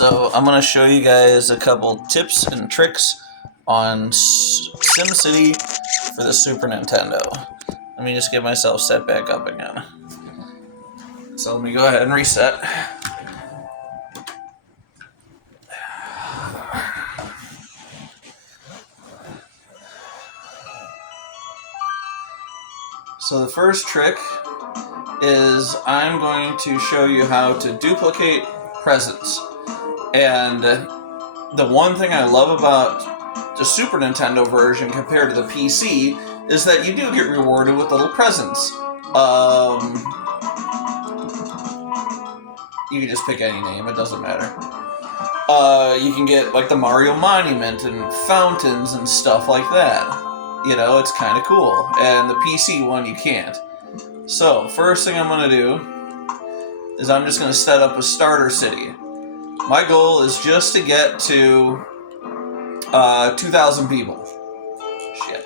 So I'm going to show you guys a couple tips and tricks on SimCity for the Super Nintendo. Let me just get myself set back up again. So let me go ahead and reset. So the first trick is I'm going to show you how to duplicate presents. And the one thing I love about the Super Nintendo version compared to the PC is that you do get rewarded with little presents. You can just pick any name, it doesn't matter. You can get like the Mario Monument and fountains and stuff like that. You know, it's kind of cool. And the PC one you can't. So, first thing I'm going to do is I'm just going to set up a starter city. My goal is just to get to 2,000 people. Shit.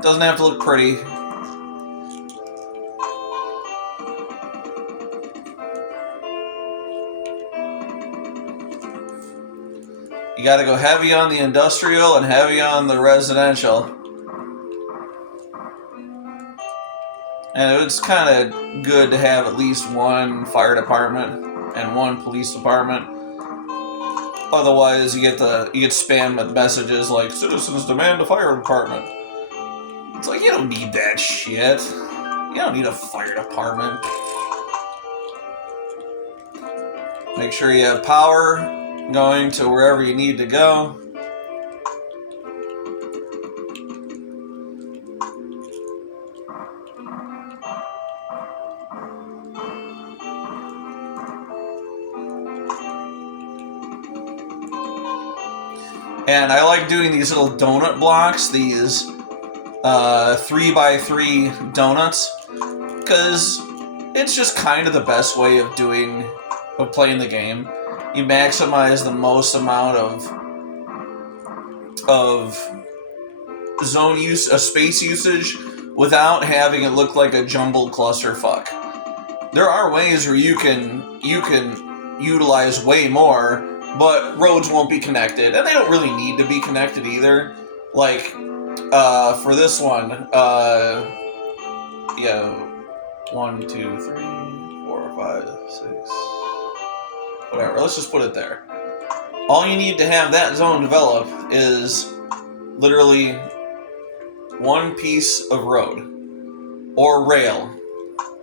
Doesn't have to look pretty. You gotta go heavy on the industrial and heavy on the residential. And it's kind of good to have at least one fire department and one police department. Otherwise, you get spammed with messages like "Citizens demand a fire department." It's like, you don't need that shit. You don't need a fire department. Make sure you have power going to wherever you need to go. And I like doing these little donut blocks, these 3x3 donuts, because it's just kind of the best way of playing the game. You maximize the most amount of space usage without having it look like a jumbled clusterfuck. There are ways where you can utilize way more, but roads won't be connected, and they don't really need to be connected either. Like, for this one, 1, 2, 3, 4, 5, 6, whatever, let's just put it there. All you need to have that zone develop is literally one piece of road or rail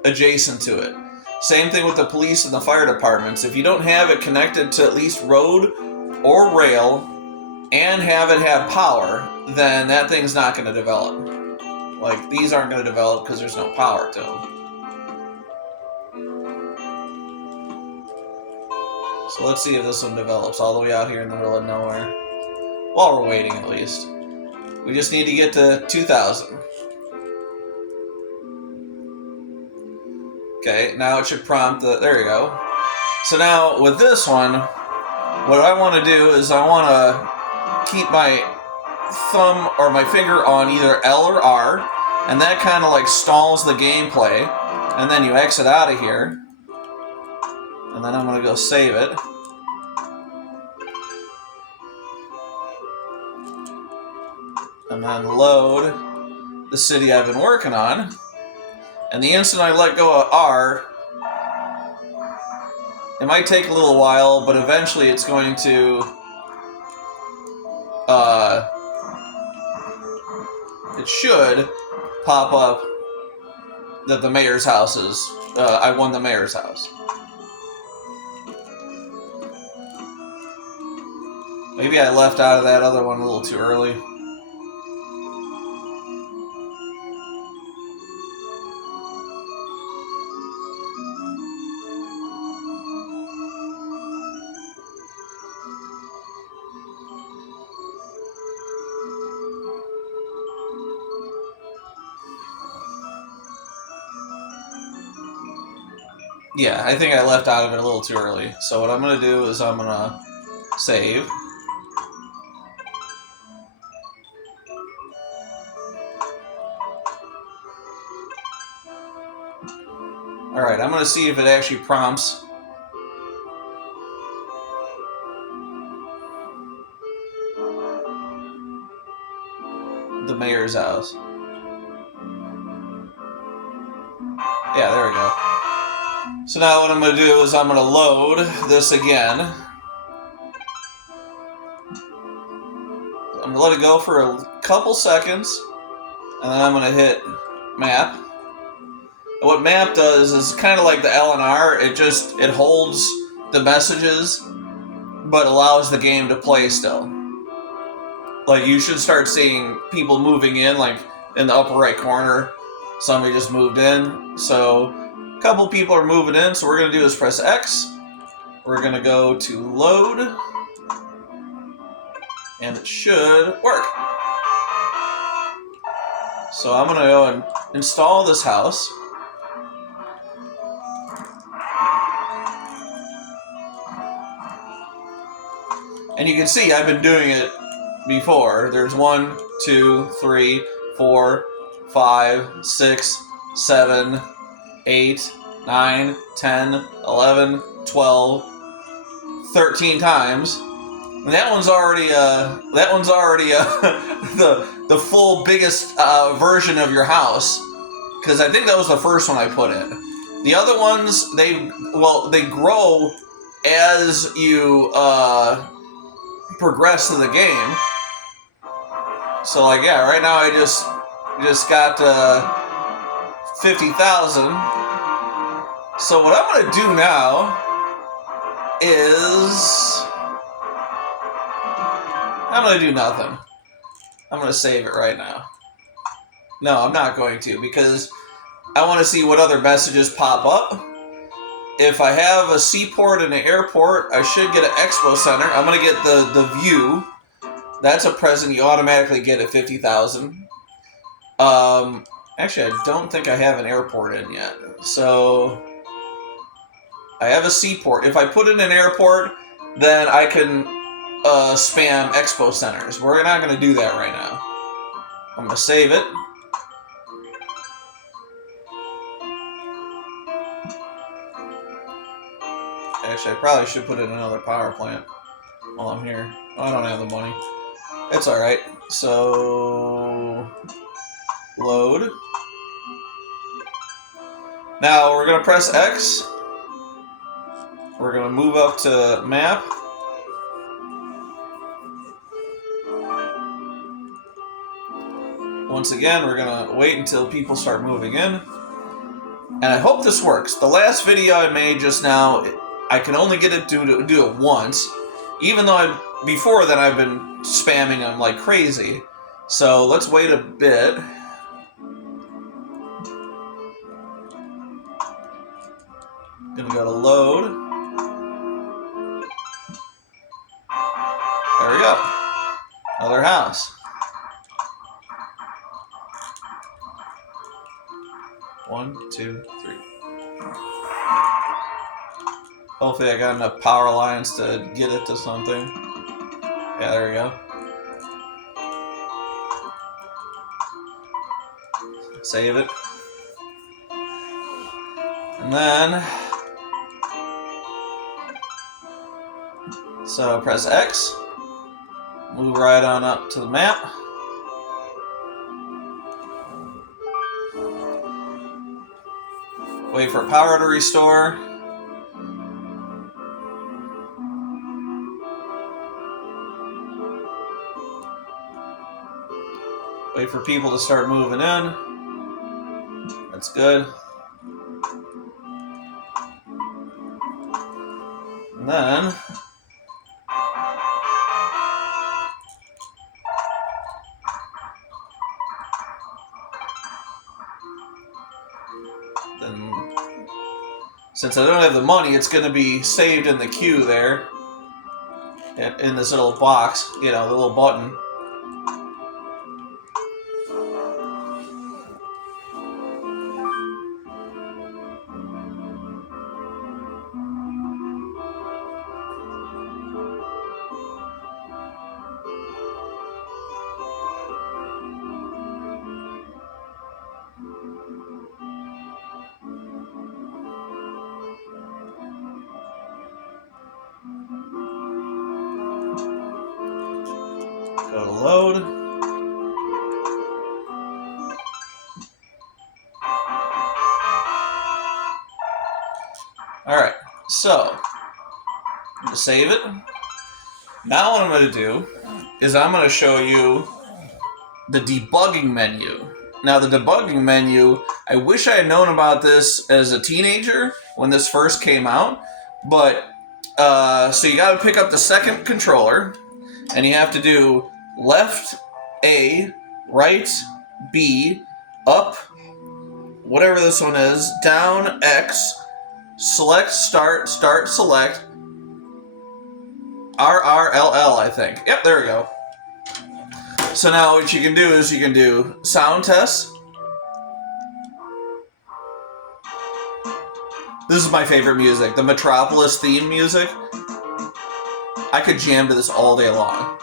adjacent to it. Same thing with the police and the fire departments. If you don't have it connected to at least road or rail and have it have power, then that thing's not going to develop. Like, these aren't going to develop because there's no power to them. So let's see if this one develops all the way out here in the middle of nowhere. While we're waiting, at least. We just need to get to 2,000. Okay, now it should prompt there you go. So now, with this one, what I want to do is I want to keep my thumb or my finger on either L or R, and that kind of like stalls the gameplay, and then you exit out of here, and then I'm going to go save it. And then load the city I've been working on. And the instant I let go of R, it might take a little while, but eventually it's going to, it should pop up that the mayor's house is, I won the mayor's house. Maybe I left out of that other one a little too early. Yeah, I think I left out of it a little too early. So what I'm going to do is I'm going to save. Alright, I'm going to see if it actually prompts the mayor's house. Yeah, there we go. So now what I'm going to do is I'm going to load this again. I'm going to let it go for a couple seconds, and then I'm going to hit map. And what map does is kind of like the LNR. It holds the messages, but allows the game to play still. Like, you should start seeing people moving in, like in the upper right corner. Somebody just moved in. So a couple people are moving in. So what we're going to do is press X. We're going to go to load. And it should work. So I'm going to go and install this house. And you can see I've been doing it before. There's 1, 2, 3, 4, 5, 6, 7, 8, 9, 10, 11, 12, 13 times. And that one's already the full biggest version of your house, because I think that was the first one I put in. The other ones, they grow as you progress in the game. So like, yeah, right now I just got 50,000. So what I'm gonna do now is I'm gonna do nothing. I'm gonna save it right now. No, I'm not going to, because I want to see what other messages pop up. If I have a seaport and an airport, I should get an expo center. I'm gonna get the view. That's a present you automatically get at 50,000. Actually, I don't think I have an airport in yet. So I have a seaport. If I put in an airport, then I can spam expo centers. We're not going to do that right now. I'm going to save it. Actually, I probably should put in another power plant while I'm here. Oh, I don't have the money. It's alright. So load. Now we're going to press X. We're going to move up to map. Once again, we're going to wait until people start moving in. And I hope this works. The last video I made just now, I can only get it to do it once. Even though before then I've been spamming them like crazy. So let's wait a bit. Gonna go to load. There we go. Another house. 1, 2, 3. Hopefully I got enough power lines to get it to something. Yeah, there we go. Save it. And then, so press X. Move right on up to the map. Wait for power to restore. Wait for people to start moving in. That's good. And then since I don't have the money, it's going to be saved in the queue there. In this little box, you know, the little button. Go to load. So, I'm going to save it. Now what I'm going to do is I'm going to show you the debugging menu. Now the debugging menu, I wish I had known about this as a teenager when this first came out, but so you got to pick up the second controller, and you have to do left A, right B, up, whatever this one is, down X, select start, start select, RRLL, I think. Yep, there we go. So now what you can do is you can do sound tests. This is my favorite music, the Metropolis theme music. I could jam to this all day long.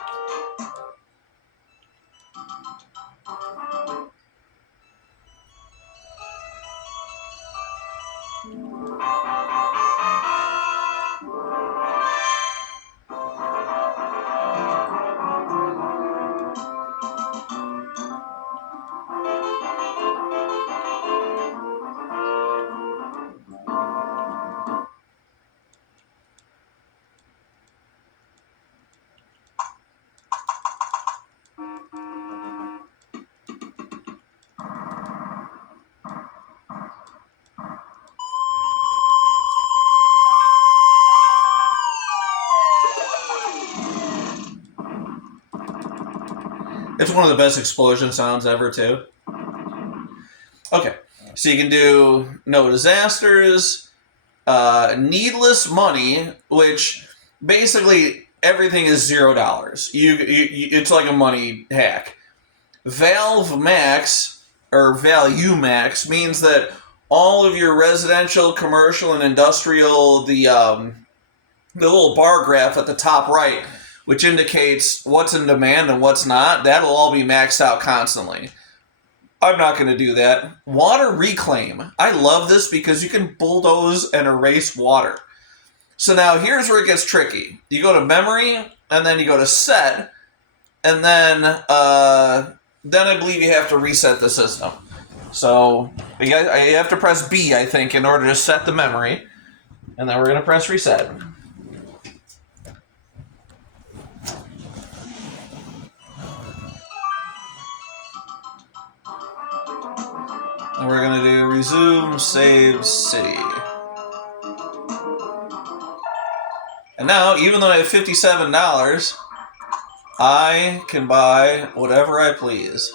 It's one of the best explosion sounds ever, too. Okay, so you can do no disasters, needless money, which basically everything is $0. It's like a money hack. Valve Max, or Value Max, means that all of your residential, commercial, and industrial, the little bar graph at the top right, which indicates what's in demand and what's not, that'll all be maxed out constantly. I'm not going to do that. Water reclaim. I love this because you can bulldoze and erase water. So now here's where it gets tricky. You go to memory, and then you go to set, and then I believe you have to reset the system. So you have to press B, I think, in order to set the memory. And then we're going to press reset. And we're going to do resume save city. And now, even though I have $57, I can buy whatever I please.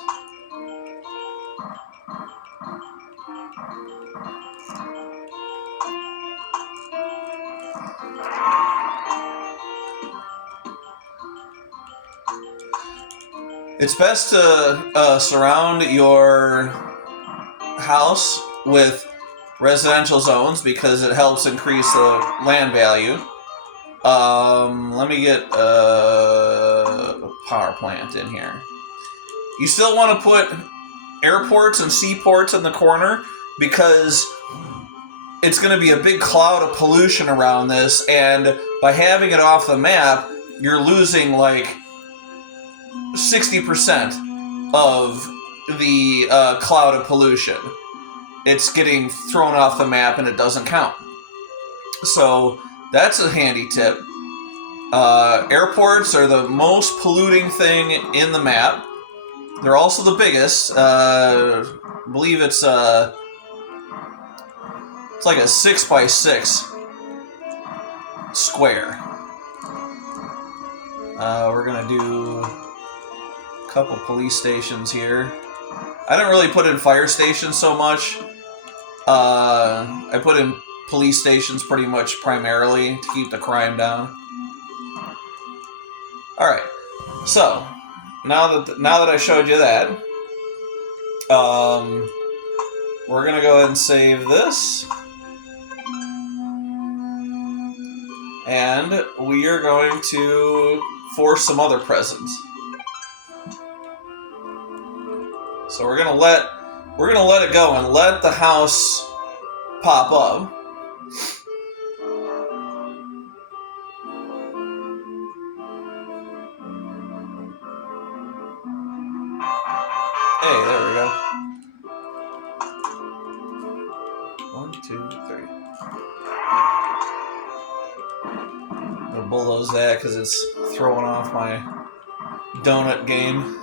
It's best to surround your house with residential zones because it helps increase the land value. Let me get a power plant in here. You still want to put airports and seaports in the corner because it's going to be a big cloud of pollution around this, and by having it off the map, you're losing like 60% of the cloud of pollution. It's getting thrown off the map and it doesn't count. So that's a handy tip. Airports are the most polluting thing in the map. They're also the biggest. I believe it's like a 6x6 square. We're gonna do a couple police stations here. I don't really put in fire stations so much. I put in police stations pretty much primarily to keep the crime down. Alright, so now that I showed you that, we're gonna go ahead and save this, and we are going to force some other presents. So we're gonna let it go and let the house pop up. Hey, there we go. 1, 2, 3. I'm gonna bulldoze that because it's throwing off my donut game.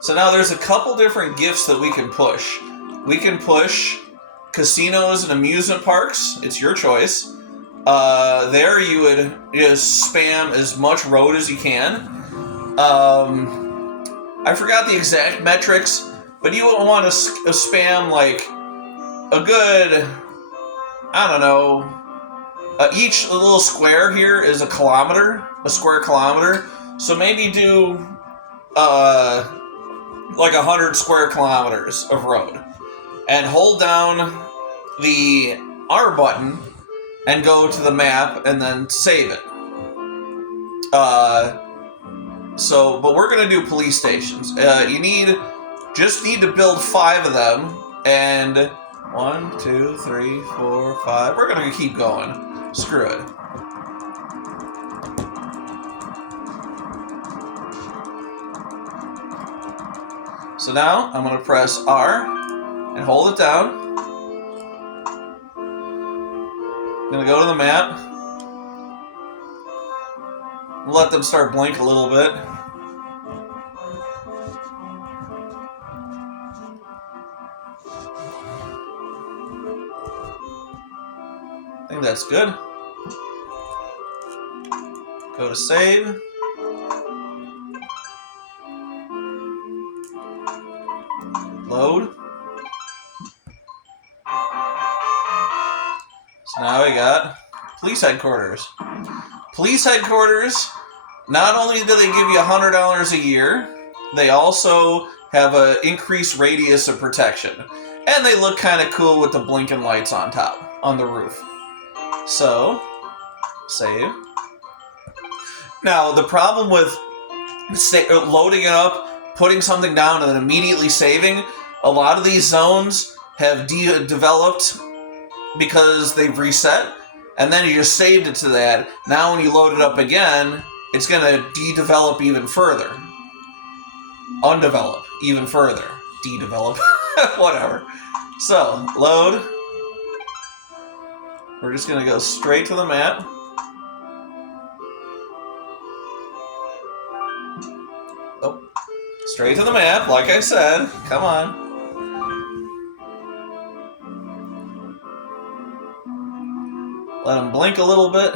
So now there's a couple different gifts that we can push. We can push casinos and amusement parks. It's your choice. There you would just spam as much road as you can. I forgot the exact metrics, but you would want to spam like a good, I don't know, each little square here is a square kilometer. So maybe do like 100 square kilometers of road. And hold down the R button and go to the map and then save it. But we're gonna do police stations. You just need to build 5 of them, and 1, 2, 3, 4, 5. We're gonna keep going. Screw it. So now I'm gonna press R and hold it down. I'm gonna go to the map. Let them start blink a little bit. I think that's good. Go to save. Load. So now we got police headquarters. Police headquarters, not only do they give you $100 a year, they also have an increased radius of protection. And they look kind of cool with the blinking lights on top, on the roof. So, save. Now, the problem with loading it up, putting something down, and then immediately saving, a lot of these zones have developed because they've reset, and then you just saved it to that. Now when you load it up again, it's going to de-develop even further. Undevelop even further. De-develop. Whatever. So, load. We're just going to go straight to the map. Oh. Straight to the map, like I said. Come on. Let them blink a little bit.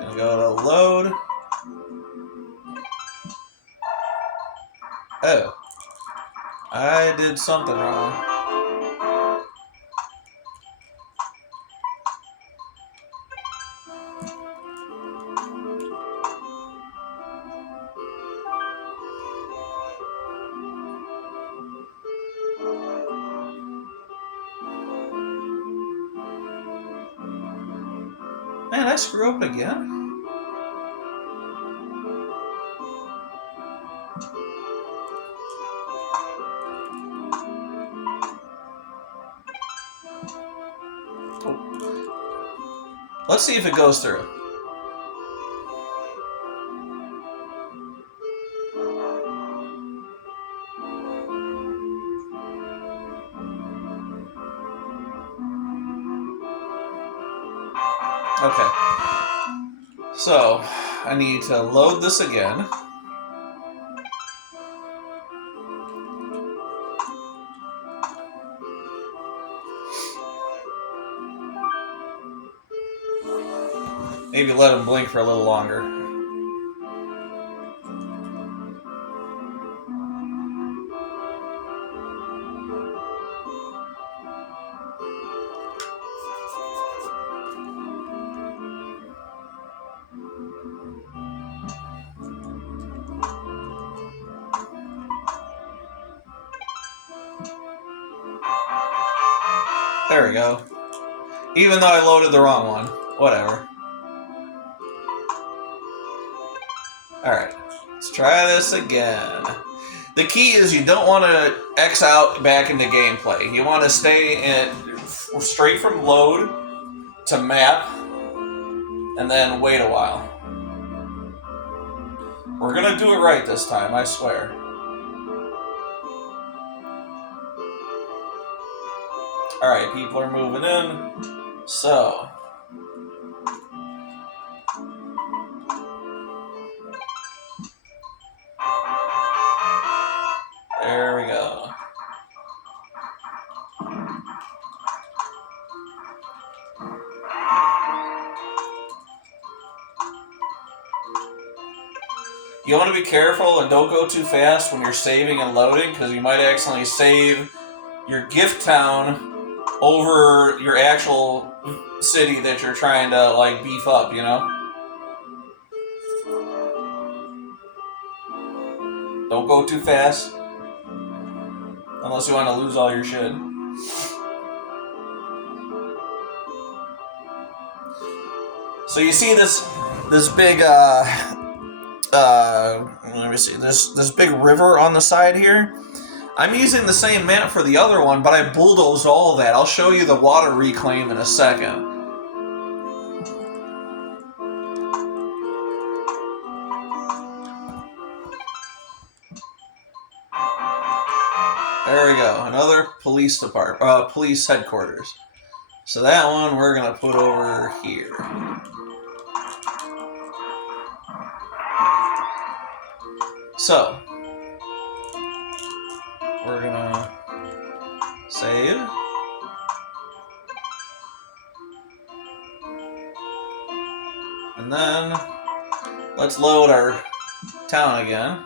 Gonna go to load. Oh. I did something wrong. Man, I screw up again? Oh. Let's see if it goes through. Okay. So, I need to load this again. Maybe let them blink for a little longer. There we go. Even though I loaded the wrong one. Whatever. Alright, let's try this again. The key is you don't want to X out back into gameplay. You want to stay in straight from load to map and then wait a while. We're gonna do it right this time, I swear. Alright, people are moving in. So. There we go. You want to be careful and don't go too fast when you're saving and loading, because you might accidentally save your gift town over your actual city that you're trying to like beef up, you know? Don't go too fast. Unless you want to lose all your shit. So you see this big let me see, this big river on the side here. I'm using the same map for the other one, but I bulldozed all that. I'll show you the water reclaim in a second. There we go, another police department, police headquarters. So that one we're gonna put over here. So we're gonna save. And then let's load our town again.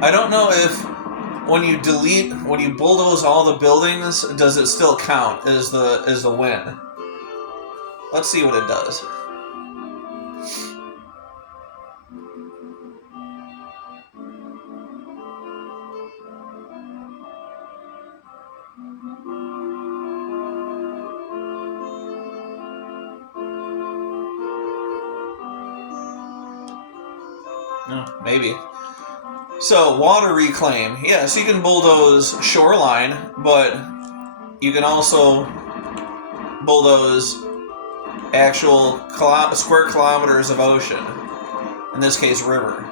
I don't know if when you bulldoze all the buildings, does it still count as the win? Let's see what it does. No, maybe. So, water reclaim. Yes, you can bulldoze shoreline, but you can also bulldoze actual square kilometers of ocean. In this case, river.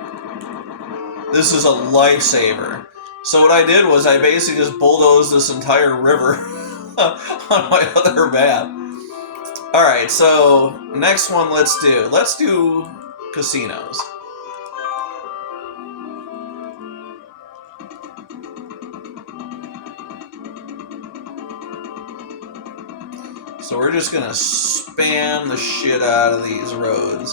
This is a lifesaver. So what I did was I basically just bulldozed this entire river on my other map. Alright, so next one let's do casinos. So we're just gonna spam the shit out of these roads.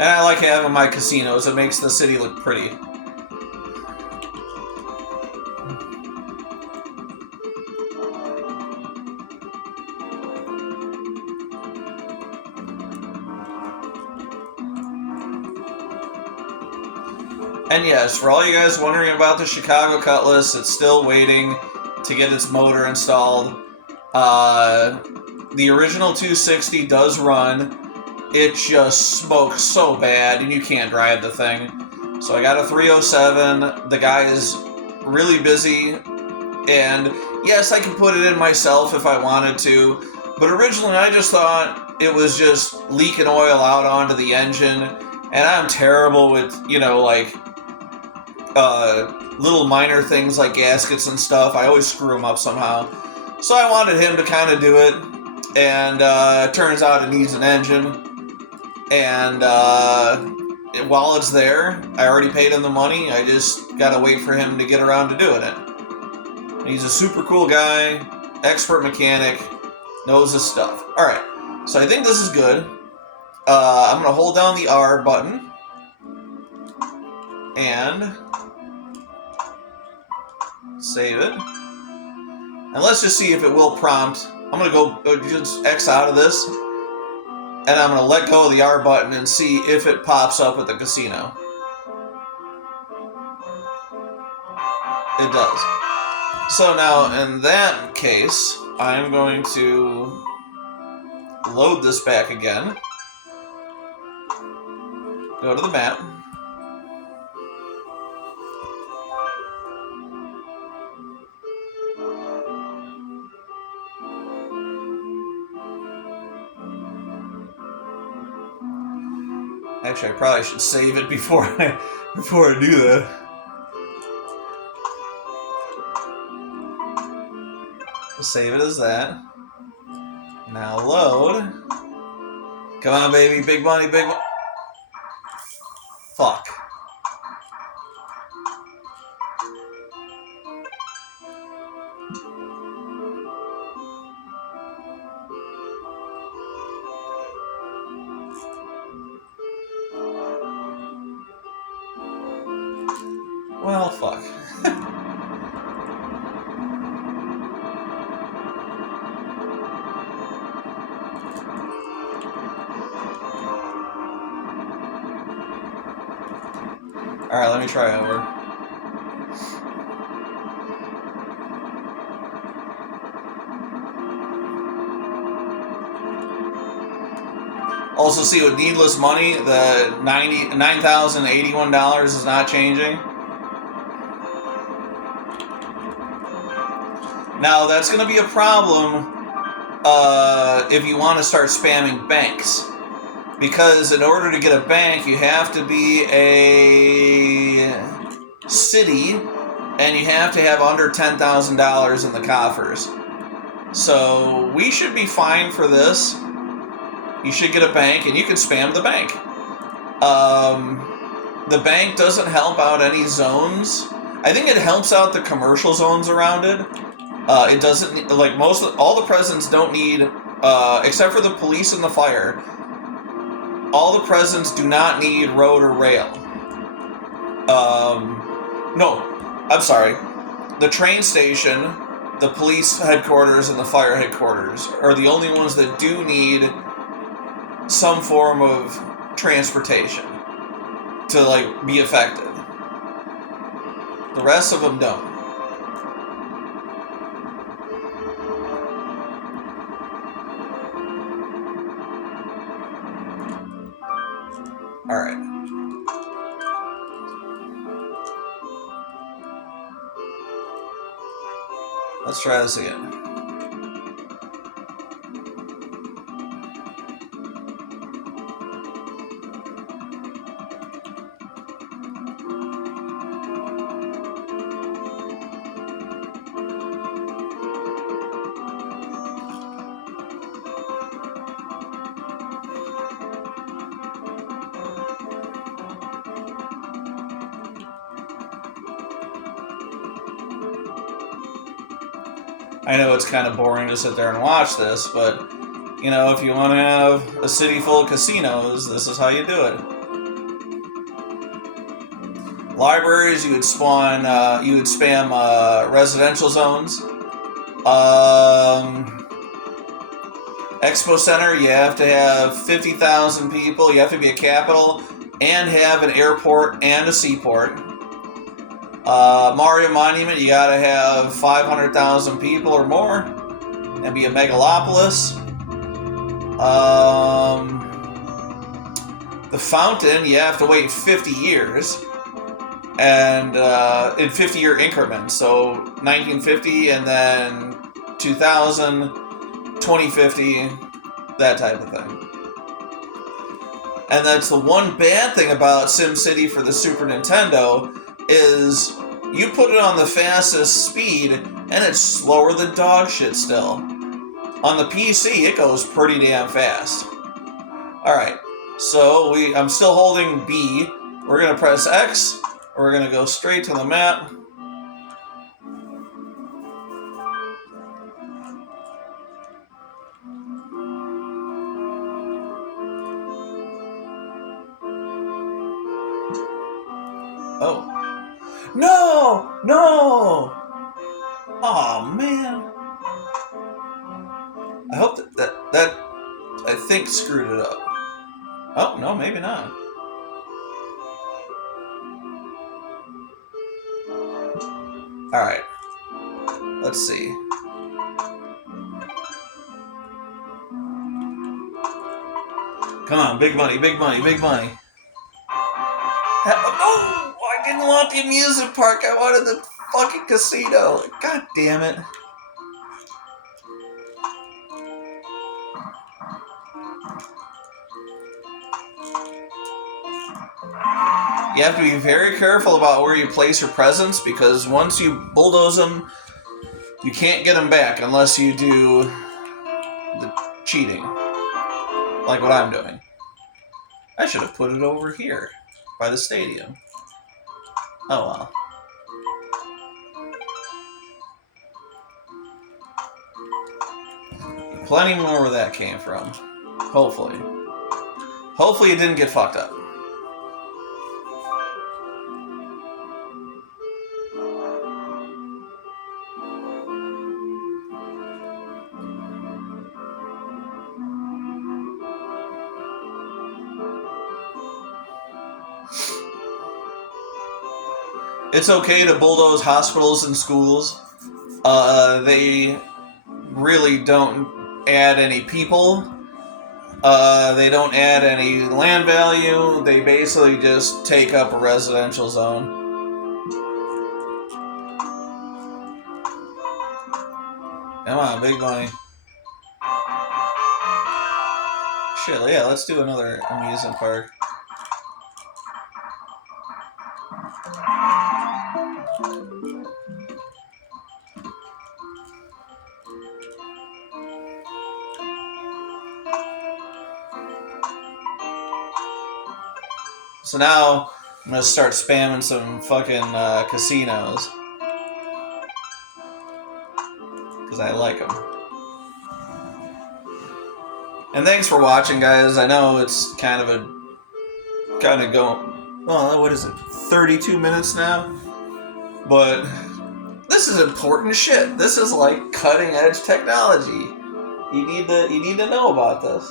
And I like having my casinos. It makes the city look pretty. And yes, for all you guys wondering about the Chicago Cutlass, it's still waiting to get its motor installed. The original 260 does run. It just smokes so bad, and you can't drive the thing. So I got a 307. The guy is really busy, and yes, I can put it in myself if I wanted to. But originally, I just thought it was just leaking oil out onto the engine, and I'm terrible with, you know, like little minor things like gaskets and stuff. I always screw them up somehow. So I wanted him to kind of do it, and it turns out it needs an engine. And while it's there, I already paid him the money. I just gotta wait for him to get around to doing it. And he's a super cool guy, expert mechanic, knows his stuff. Alright, so I think this is good. I'm gonna hold down the R button. And save it. And let's just see if it will prompt. I'm gonna go just X out of this. And I'm going to let go of the R button and see if it pops up at the casino. It does. So now, in that case, I'm going to load this back again. Go to the map. Actually, I probably should save it before I do that. Save it as that. Now load. Come on, baby. Big money, big money. Fuck. Well, fuck. Alright, let me try over. Also, see with needless money, the $9,081 is not changing. Now, that's going to be a problem if you want to start spamming banks. Because in order to get a bank, you have to be a city, and you have to have under $10,000 in the coffers. So we should be fine for this. You should get a bank, and you can spam the bank. The bank doesn't help out any zones. I think it helps out the commercial zones around it. It doesn't, like, all the presidents don't need, except for the police and the fire, all the presidents do not need road or rail. No, I'm sorry. The train station, the police headquarters, and the fire headquarters are the only ones that do need some form of transportation to, like, be effective. The rest of them don't. Alright. Let's try this again. I know it's kind of boring to sit there and watch this, but, you know, if you want to have a city full of casinos, this is how you do it. Libraries, you would spam residential zones. Expo Center, you have to have 50,000 people. You have to be a capital and have an airport and a seaport. Mario Monument, you gotta have 500,000 people or more and be a megalopolis. The Fountain, you have to wait 50 years and in 50-year increments. So 1950 and then 2000, 2050, that type of thing. And that's the one bad thing about SimCity for the Super Nintendo is you put it on the fastest speed and it's slower than dog shit still. On the PC, it goes pretty damn fast. Alright, so I'm still holding B. We're going to press X. We're going to go straight to the map. Oh. No! No! Aw, man. I hope that I think screwed it up. Oh, no, maybe not. Alright. Let's see. Come on, big money, big money, big money. No! I didn't want the amusement park. I wanted the fucking casino. God damn it. You have to be very careful about where you place your presents, because once you bulldoze them, you can't get them back unless you do the cheating. Like what I'm doing. I should have put it over here, by the stadium. Oh well. Plenty more where that came from. Hopefully. Hopefully it didn't get fucked up. It's okay to bulldoze hospitals and schools. They really don't add any people. They don't add any land value. They basically just take up a residential zone. Come on, big money. Shit, yeah, let's do another amusement park. So now I'm gonna start spamming some fucking casinos. Because I like them. And thanks for watching, guys. I know it's kind of going, well, what is it, 32 minutes now? But this is important shit. This is like cutting edge technology. You need to know about this.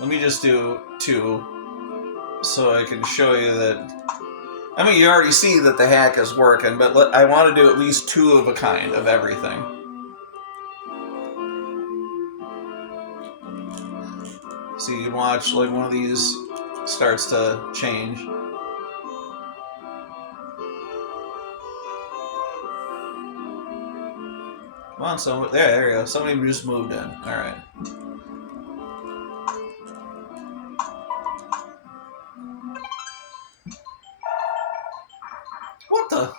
Let me just do 2 so I can show you that. I mean, you already see that the hack is working, but I want to do at least 2 of a kind of everything. So you can watch like one of these starts to change. Come on, someone. There you go. Somebody just moved in. All right. What the?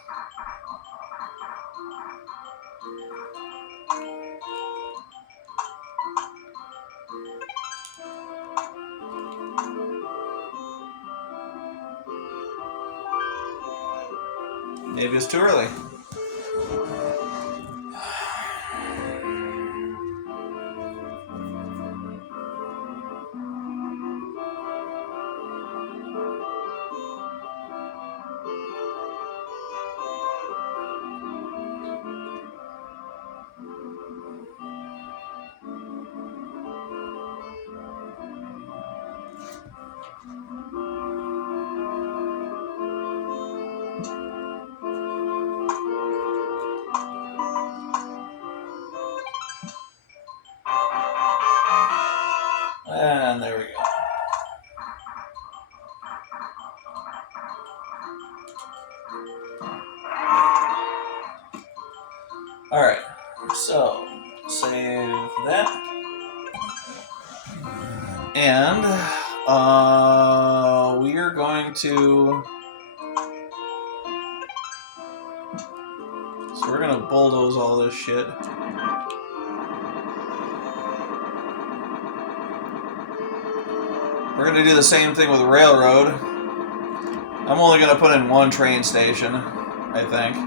Maybe it's too early. And there we go. Alright, so save that. And we are going to... So we're going to bulldoze all this shit. We're going to do the same thing with the railroad. I'm only going to put in 1 train station, I think.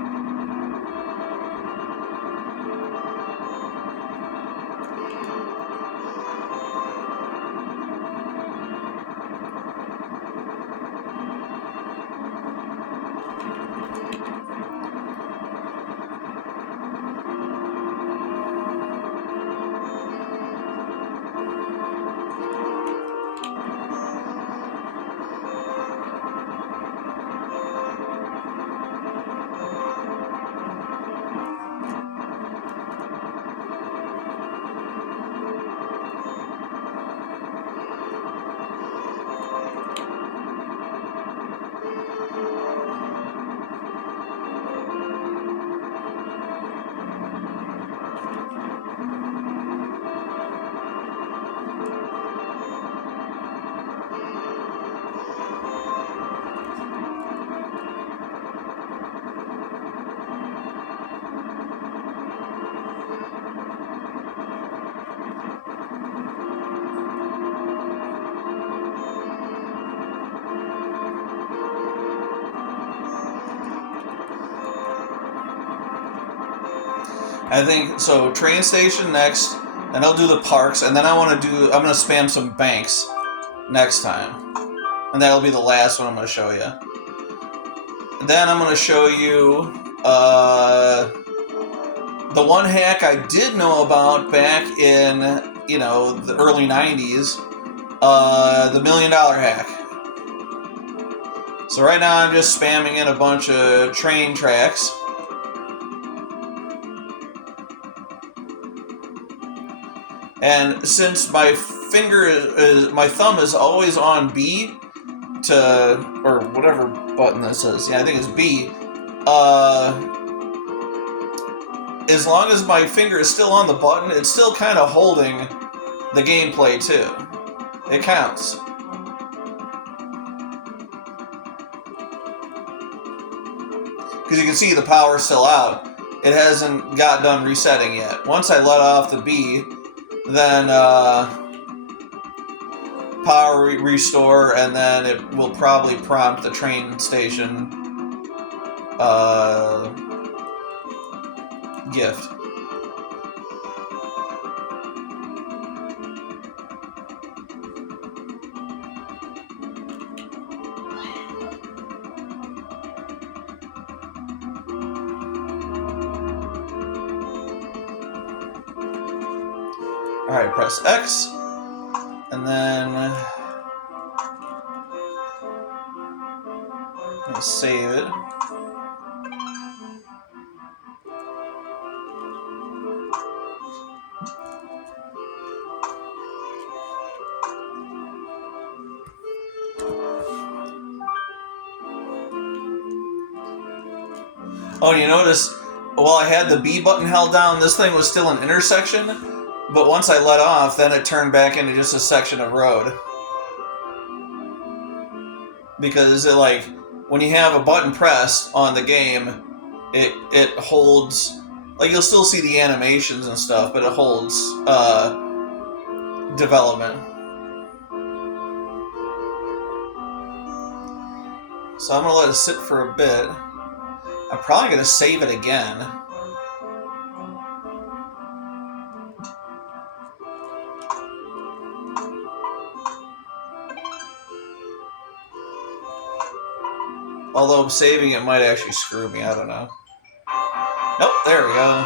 I think so. Train station next, and I'll do the parks, and then I'm gonna spam some banks next time, and that'll be the last one I'm gonna show you. Then I'm gonna show you the one hack I did know about back in the early '90s, the $1 million hack. So right now I'm just spamming in a bunch of train tracks. And since my my thumb is always on B or whatever button this is, yeah, I think it's B. As long as my finger is still on the button, it's still kind of holding the gameplay too. It counts. Because you can see the power's still out. It hasn't got done resetting yet. Once I let off the B, then power restore, and then it will probably prompt the train station gift. Alright, press X, and then let's save it. Oh, you notice, while I had the B button held down, this thing was still an intersection, but once I let off, then it turned back into just a section of road. Because when you have a button pressed on the game, it holds, you'll still see the animations and stuff, but it holds development. So I'm gonna let it sit for a bit. I'm probably gonna save it again. Although saving it might actually screw me, I don't know. Nope, there we go.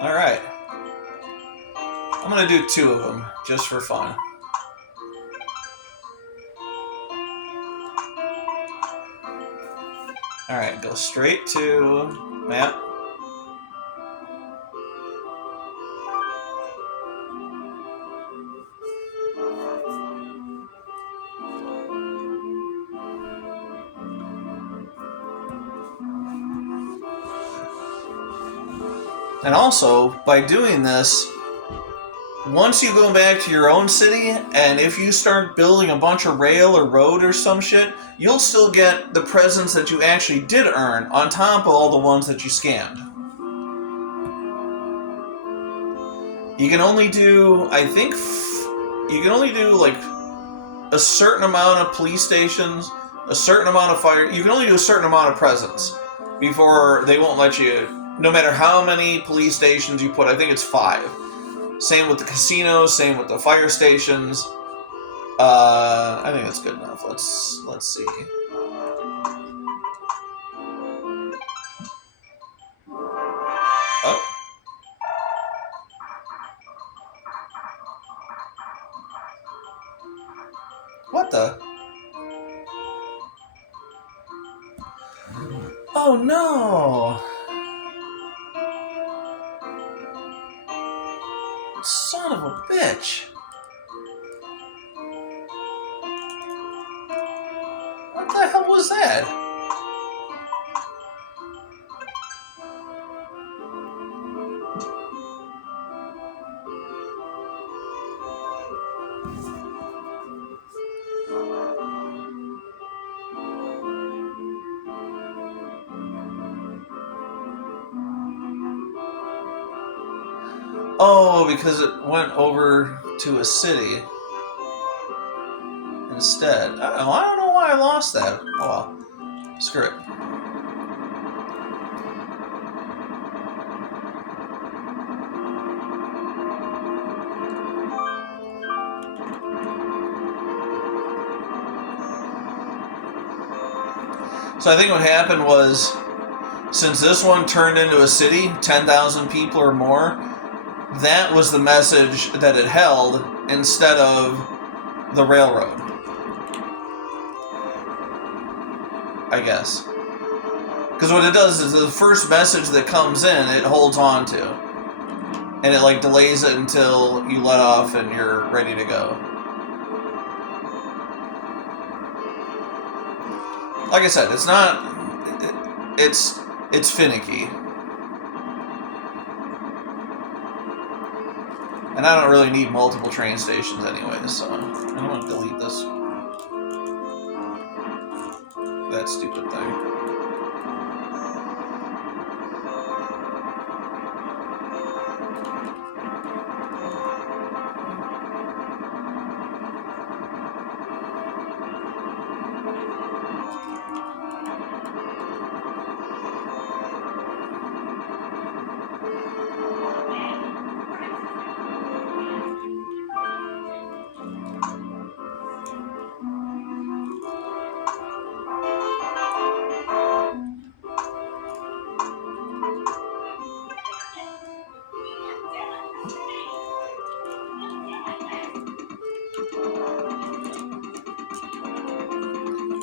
Alright. I'm gonna do 2 of them, just for fun. Alright, go straight to map. And also, by doing this, once you go back to your own city, and if you start building a bunch of rail or road or some shit, you'll still get the presents that you actually did earn on top of all the ones that you scammed. You can only do, I think, you can only do like a certain amount of police stations, a certain amount of fire. You can only do a certain amount of presents before they won't let you, no matter how many police stations you put. I think it's 5. Same with the casinos, same with the fire stations. I think that's good enough. Let's see. Oh. What the? Oh no! Son of a bitch! What the hell was that? Oh, because it went over to a city instead. I don't know why I lost that. Oh well. Screw it. So I think what happened was, since this one turned into a city, 10,000 people or more, that was the message that it held instead of the railroad. I guess. Because what it does is the first message that comes in, it holds on to. And it like delays it until you let off and you're ready to go. Like I said, it's not... It's finicky. And I don't really need multiple train stations anyways, so I'm going to delete this. That stupid thing.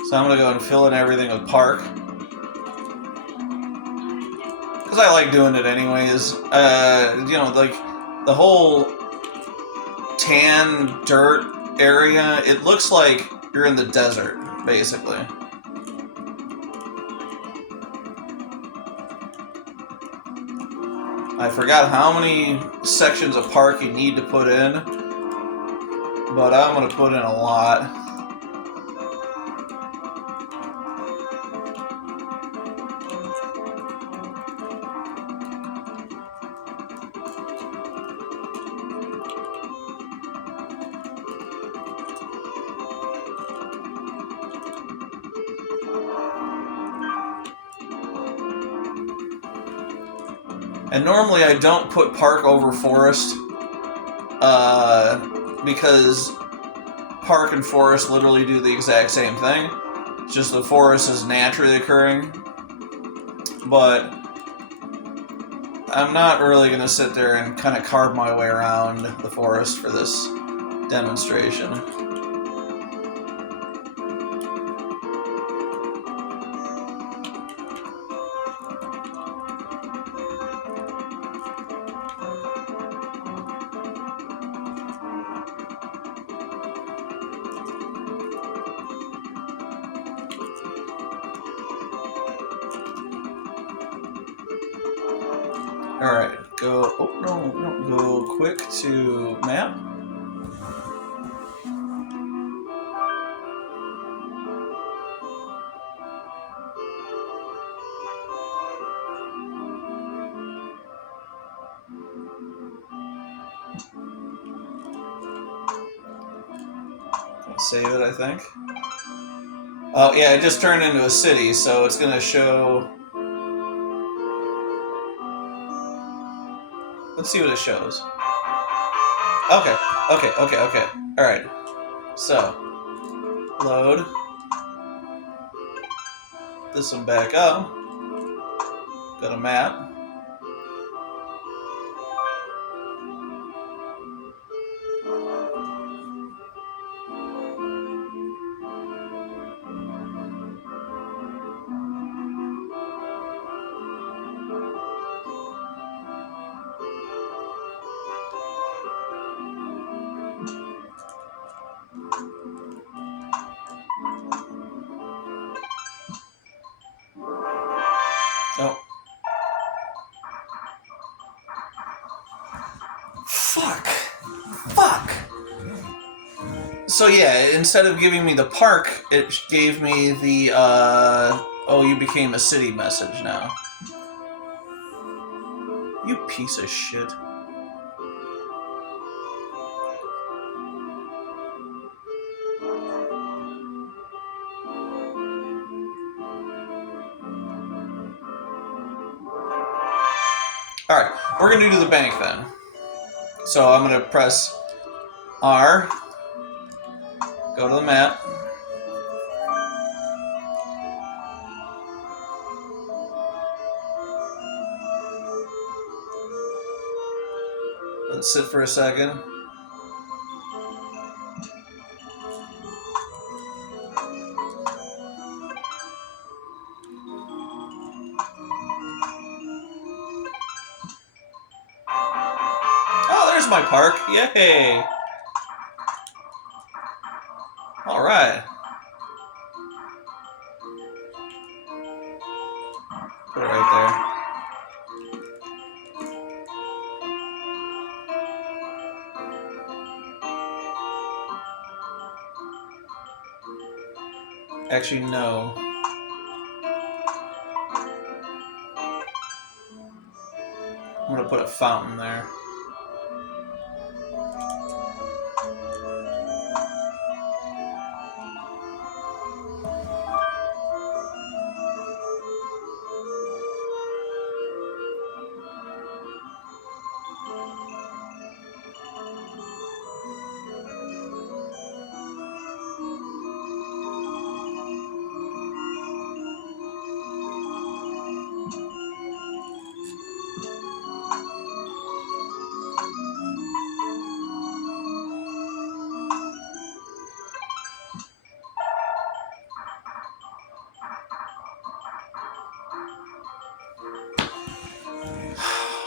So I'm going to go and fill in everything with park. Because I like doing it anyways. You know, like the whole tan dirt area, it looks like you're in the desert, basically. I forgot how many sections of park you need to put in, but I'm going to put in a lot. And normally I don't put park over forest, because park and forest literally do the exact same thing. It's just the forest is naturally occurring. But I'm not really going to sit there and kind of carve my way around the forest for this demonstration. Alright, go, oh no, go quick to map. Save it, I think. Oh yeah, it just turned into a city, so it's gonna show... Let's see what it shows. Okay. Alright. So, load this one back up. Go to map. Oh. Fuck. So yeah, instead of giving me the park, it gave me the, oh, you became a city message now. You piece of shit. We're going to do the bank then. So I'm going to press R, go to the map. Let's sit for a second. Oh, there's my park. Yay! Alright. Put it right there. Actually, no. I'm gonna put a fountain there.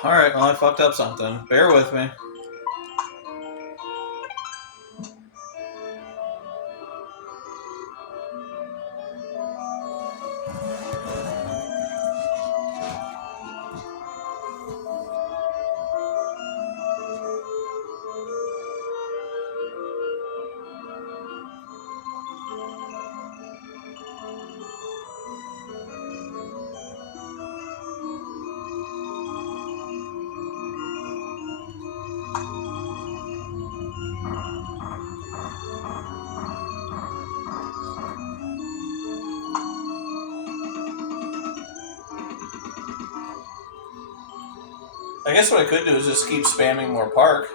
Alright, well I fucked up something. Bear with me. I guess what I could do is just keep spamming more park.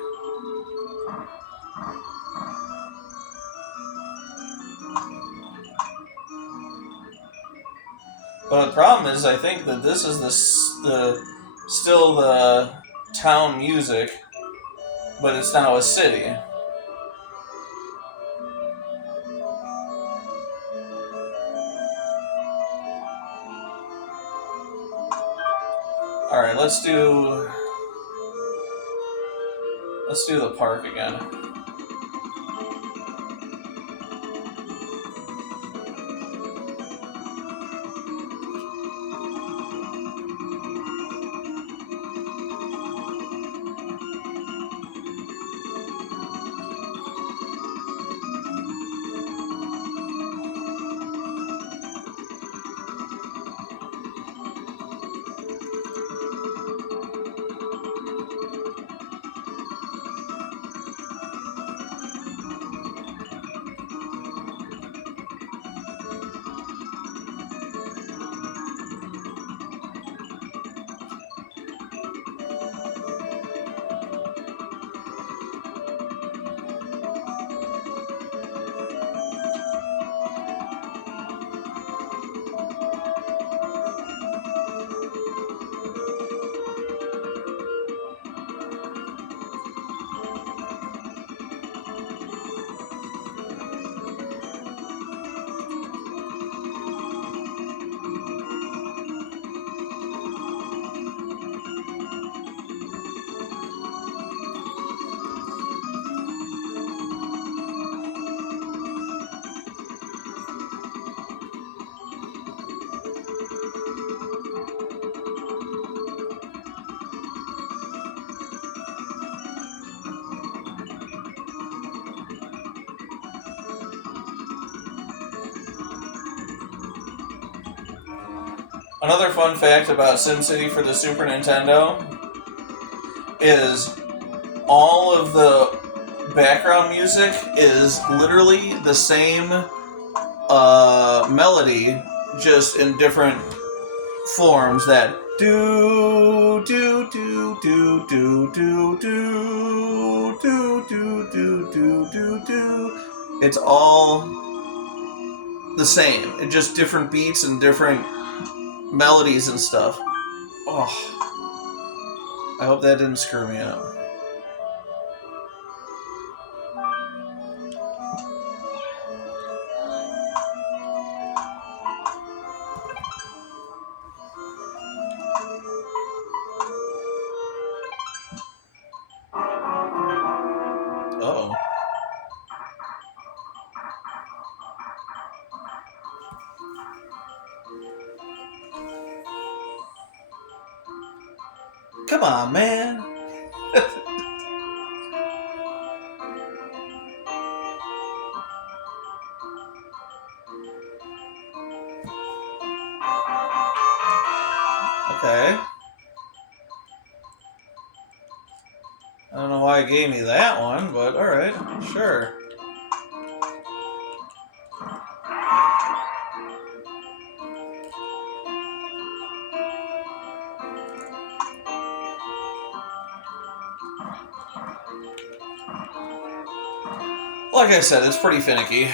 But the problem is, I think that this is still the town music, but it's now a city. Alright, let's do the park again. Another fun fact about SimCity for the Super Nintendo is all of the background music is literally the same melody, just in different forms. That Do do do do do do do do do do do do do. It's all the same. It's just different beats and different melodies and stuff. Oh, I hope that didn't screw me up. Uh-oh. Come on, man. Okay. I don't know why it gave me that one, but alright, sure. Like I said, it's pretty finicky.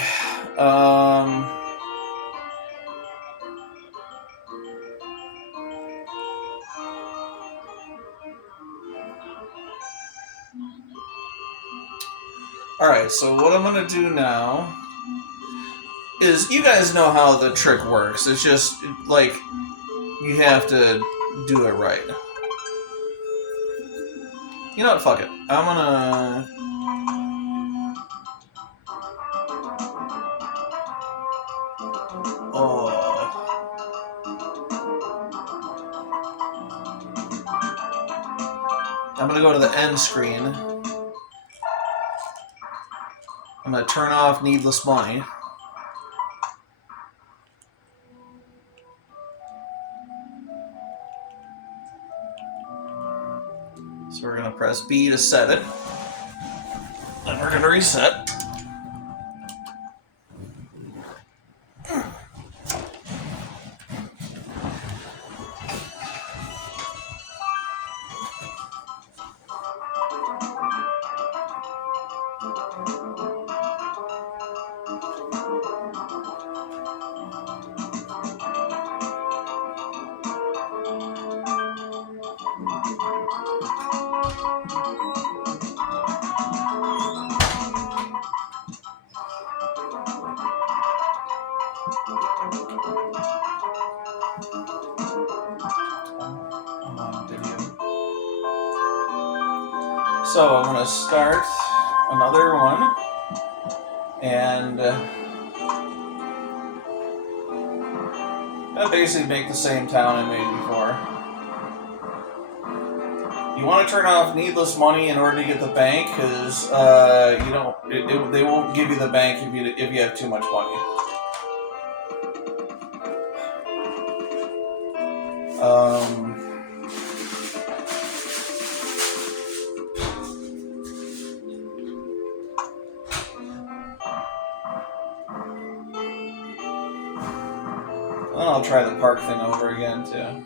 Alright, so what I'm gonna do now is, you guys know how the trick works. It's just, like, you have to do it right. You know what, fuck it. I'm gonna... Oh. I'm gonna go to the end screen. I'm gonna turn off needless money. So we're gonna press B to set it. Then we're gonna reset. So I'm gonna start another one, and I basically make the same town I made before. You want to turn off needless money in order to get the bank, because you don't. They won't give you the bank if you have too much money. Then I'll try the park thing over again too.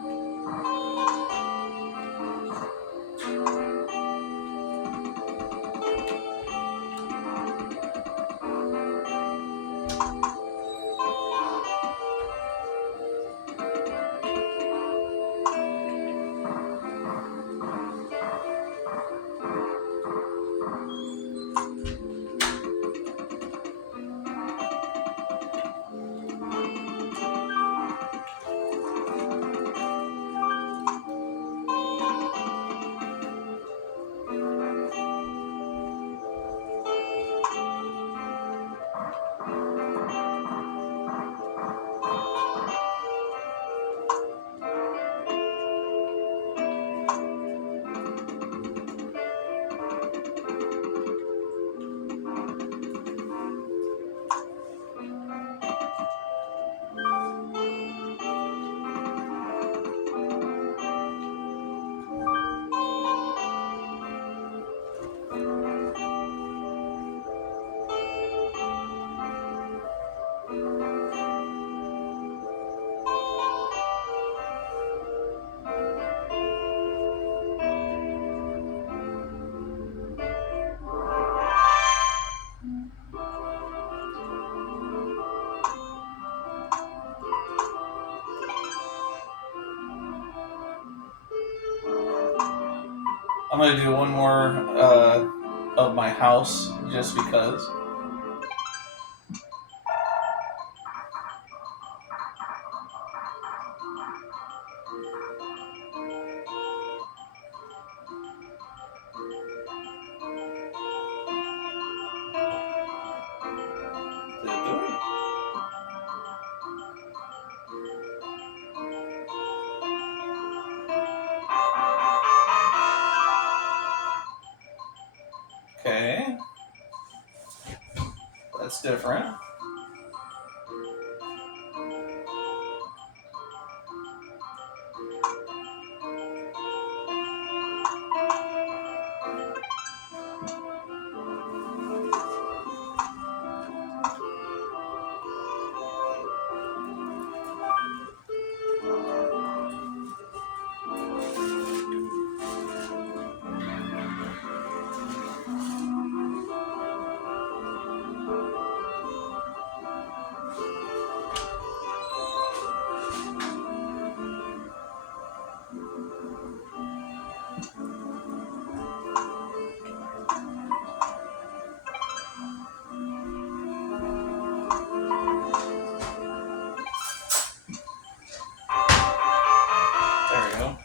I'm gonna do one more of my house just because. Okay. That's different. There we go.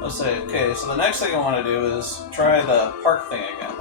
Let's say, okay, so the next thing I want to do is try the park thing again.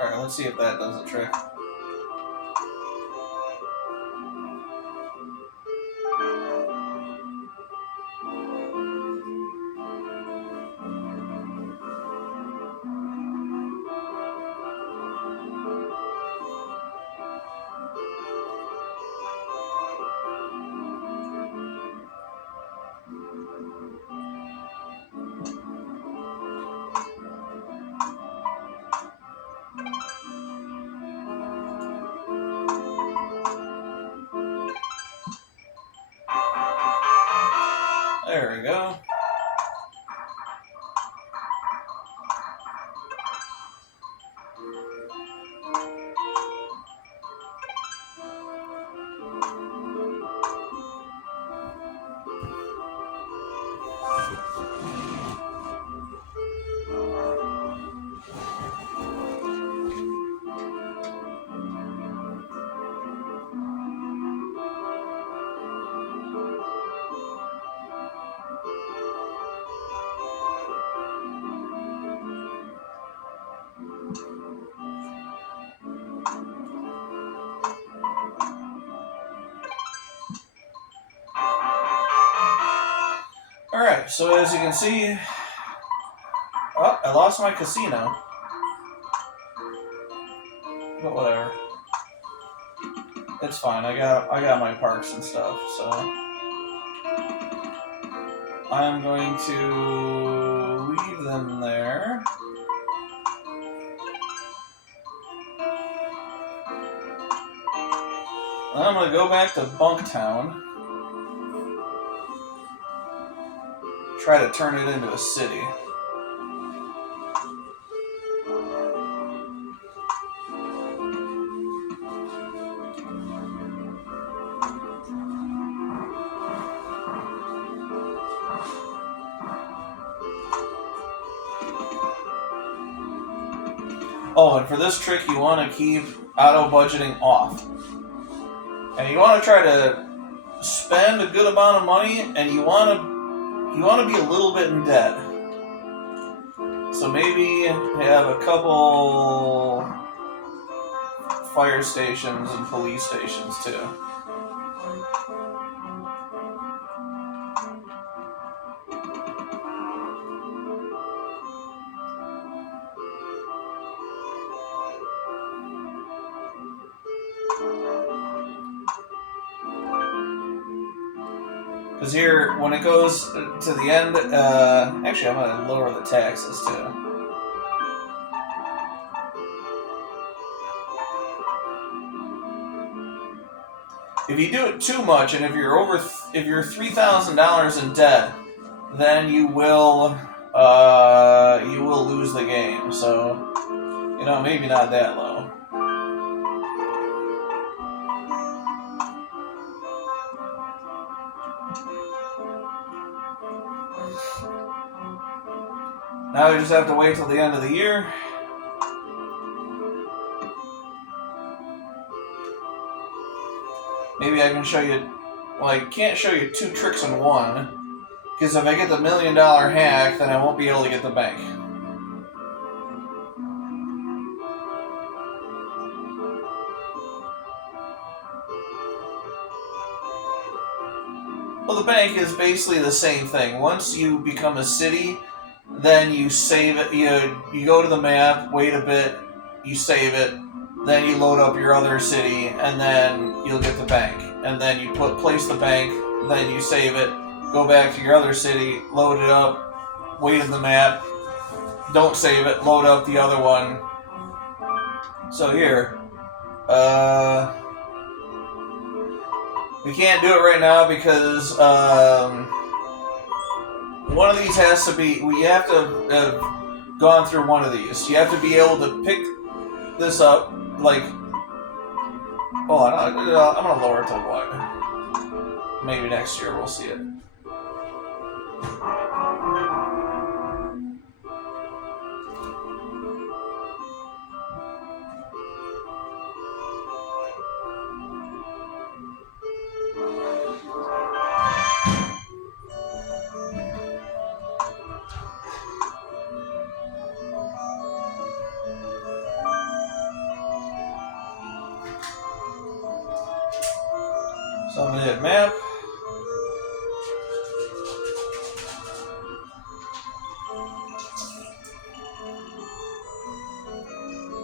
Alright, let's see if that does the trick. There we go. Alright, so as you can see, oh, I lost my casino. But whatever. It's fine. I got my parks and stuff, so I'm going to leave them there. And I'm going to go back to Bunktown. Try to turn it into a city. Oh, and for this trick, you want to keep auto budgeting off. And you want to try to spend a good amount of money, and you want to be a little bit in debt. So maybe have a couple fire stations and police stations too. Because here, when it goes to the end, actually I'm going to lower the taxes too. If you do it too much, and if you're $3,000 in debt, then you will lose the game. So, maybe not that low. Now we just have to wait till the end of the year. Maybe I can show you. Well, I can't show you two tricks in one, because if I get the $1 million hack, then I won't be able to get the bank. Well, the bank is basically the same thing. Once you become a city, then you save it. You go to the map, wait a bit, you save it, then you load up your other city, and then you'll get the bank. And then you place the bank, then you save it, go back to your other city, load it up, wait in the map, don't save it, load up the other one. So here, we can't do it right now because one of these has to be, we have to have gone through one of these. You have to be able to pick this up, like, hold on, I'm going to lower it to 1. Maybe next year we'll see it. So I'm going to hit map.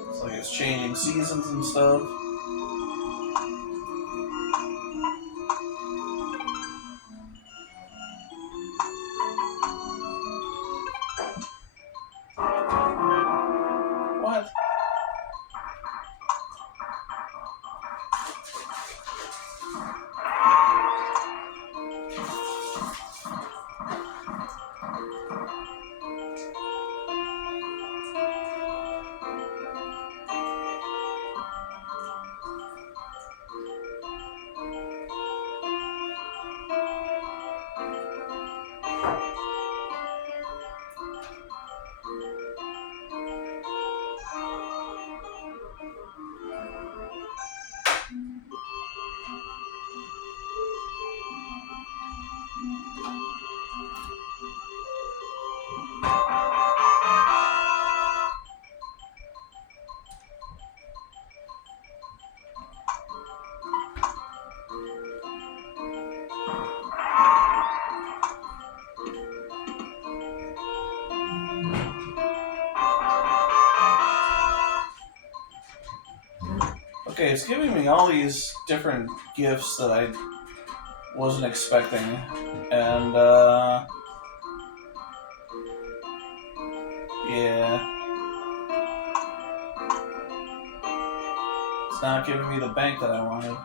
It's like it's changing seasons and stuff. What? Okay, it's giving me all these different gifts that I wasn't expecting, and Yeah. It's not giving me the bank that I wanted.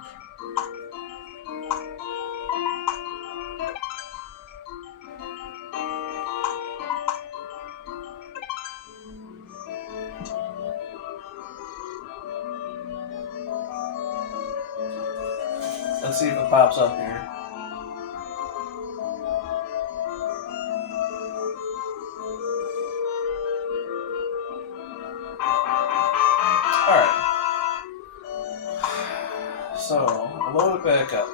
Let's see if it pops up here. Alright. So, load it back up.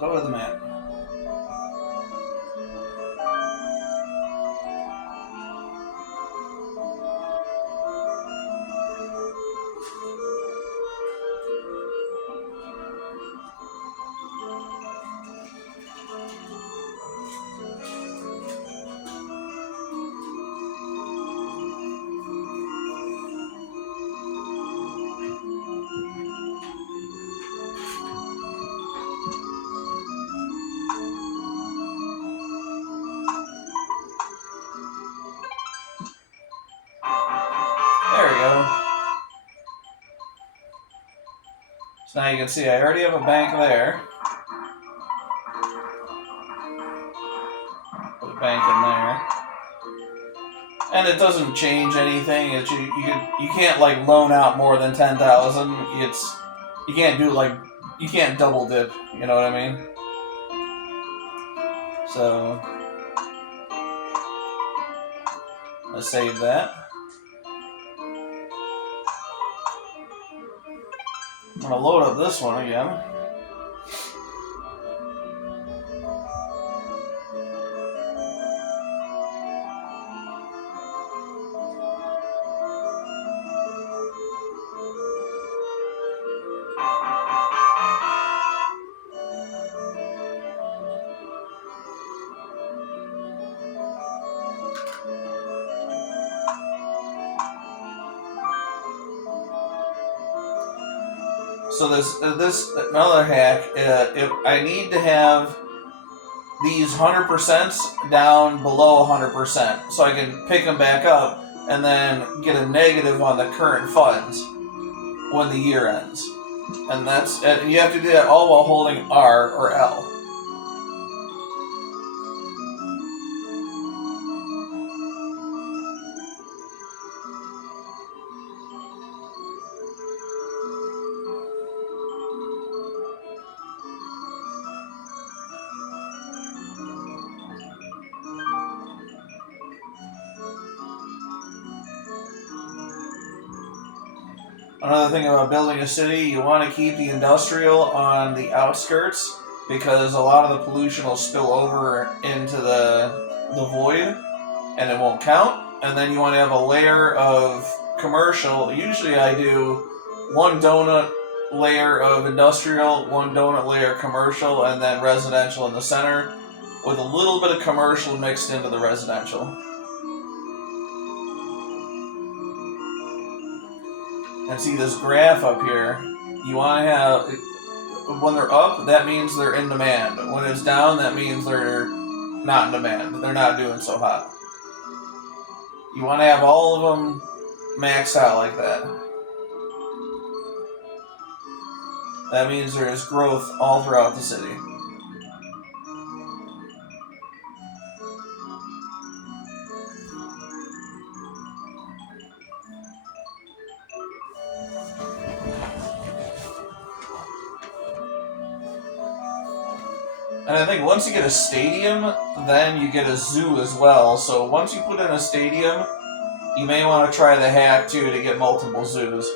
Go to the map. There we go. So now you can see I already have a bank there. Put a bank in there. And it doesn't change anything. It's you can't like loan out more than 10,000. You can't do like you can't double dip. You know what I mean? So let's save that. I'm gonna load up this one again. So this another hack. If I need to have these 100% down below 100%, so I can pick them back up and then get a negative on the current funds when the year ends. And you have to do that all while holding R or L. Another thing about building a city, you want to keep the industrial on the outskirts because a lot of the pollution will spill over into the void and it won't count. And then you want to have a layer of commercial. Usually I do one donut layer of industrial, one donut layer commercial, and then residential in the center with a little bit of commercial mixed into the residential. And see this graph up here, you want to have, when they're up, that means they're in demand. When it's down, that means they're not in demand. They're not doing so hot. You want to have all of them maxed out like that. That means there is growth all throughout the city. And I think once you get a stadium, then you get a zoo as well. So once you put in a stadium, you may want to try the hack too to get multiple zoos.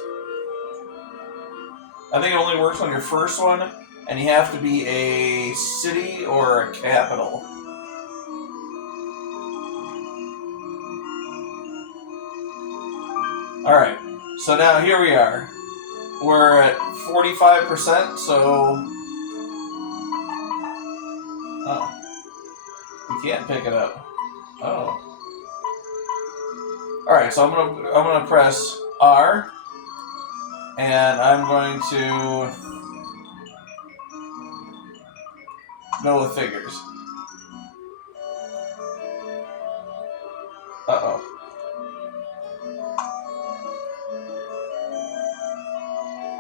I think it only works on your first one, and you have to be a city or a capital. Alright, so now here we are. We're at 45%, so... Oh. You can't pick it up. Oh. Alright, so I'm gonna press R, and I'm going to go with figures. Uh-oh.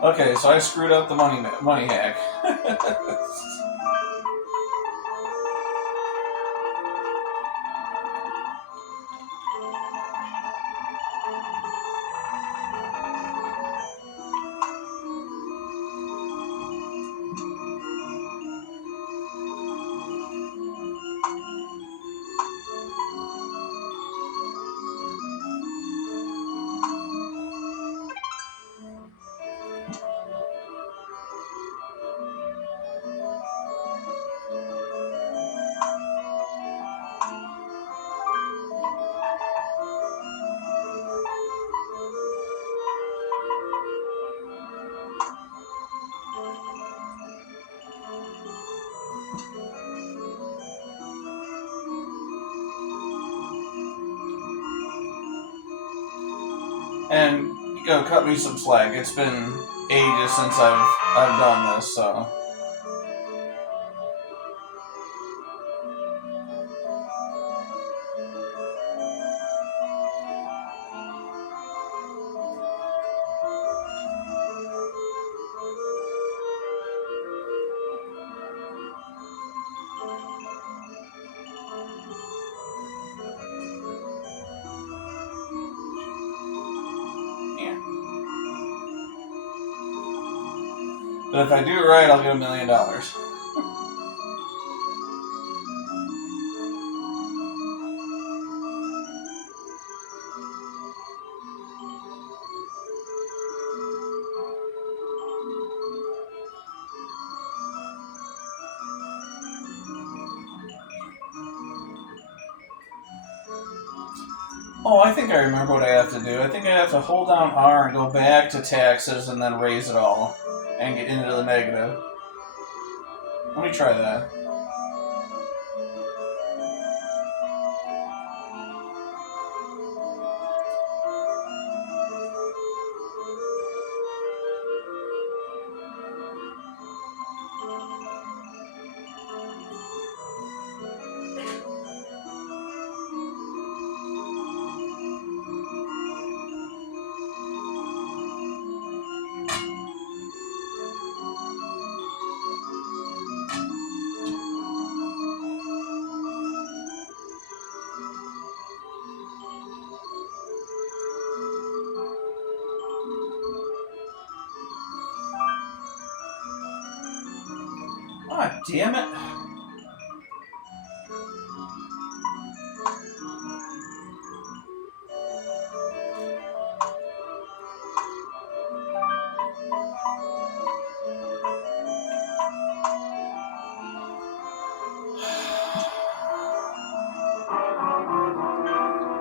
Okay, so I screwed up the money hack. And cut me some slack. It's been ages since I've done this, so. Yeah. But if I do it right, I'll get $1 million. Oh, I think I remember what I have to do. I think I have to hold down R and go back to taxes and then raise it all and get into the negative. Let me try that. Ah, damn it.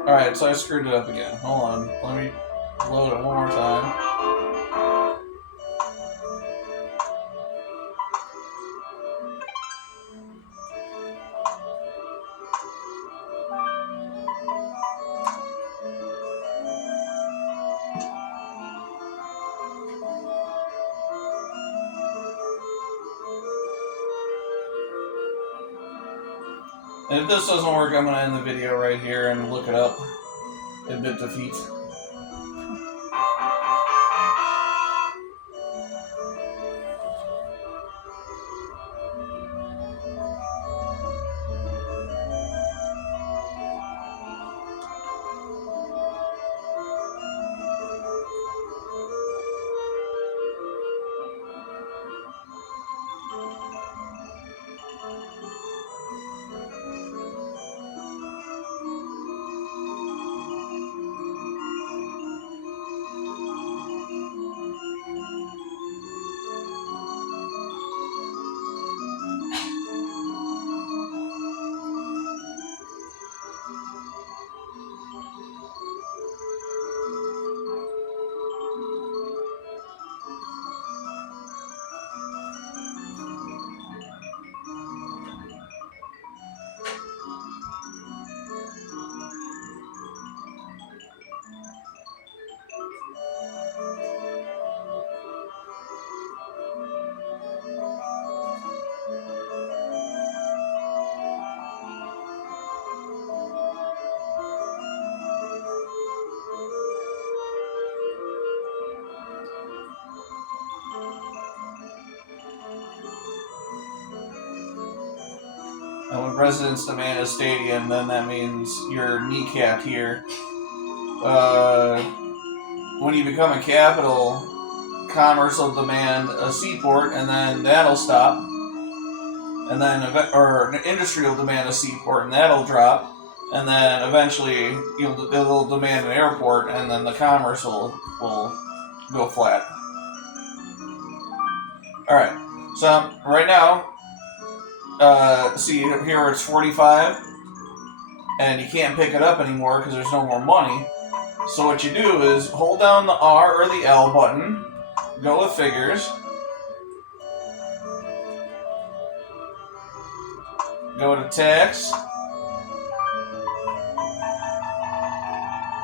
Alright, so I screwed it up again. Hold on. Let me load it one more time. And if this doesn't work, I'm going to end the video right here and look it up. Admit defeat. And when residents demand a stadium, then that means you're kneecapped here. When you become a capital, commerce will demand a seaport, and then that'll stop. And then, or industry will demand a seaport, and that'll drop. And then eventually, it'll demand an airport, and then the commerce will go flat. All right. So right now, see here where it's 45, and you can't pick it up anymore because there's no more money. So what you do is hold down the R or the L button, go with figures, go to tax,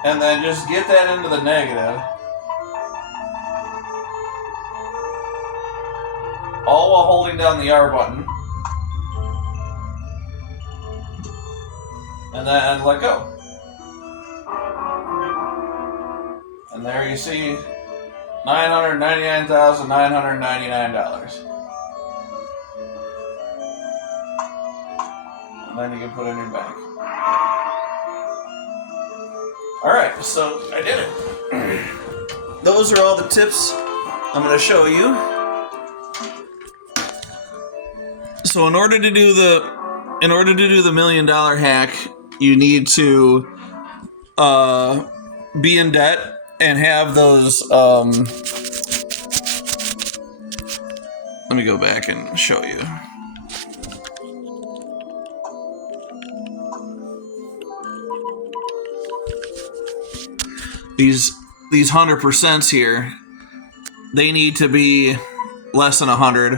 and then just get that into the negative. All while holding down the R button. And then let go. And there you see $999,999. And then you can put it in your bank. Alright, so I did it. Those are all the tips I'm going to show you. So in order to do the $1 million hack, you need to be in debt and have those. Let me go back and show you. These 100% here, they need to be less than 100.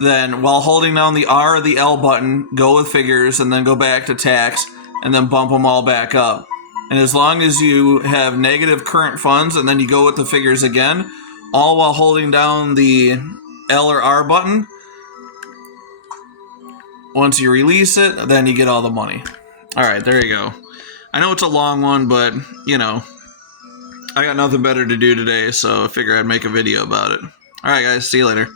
Then, while holding down the R or the L button, go with figures, and then go back to tax, and then bump them all back up. And as long as you have negative current funds, and then you go with the figures again, all while holding down the L or R button, once you release it, then you get all the money. Alright, there you go. I know it's a long one, but, you know, I got nothing better to do today, so I figured I'd make a video about it. Alright guys, see you later.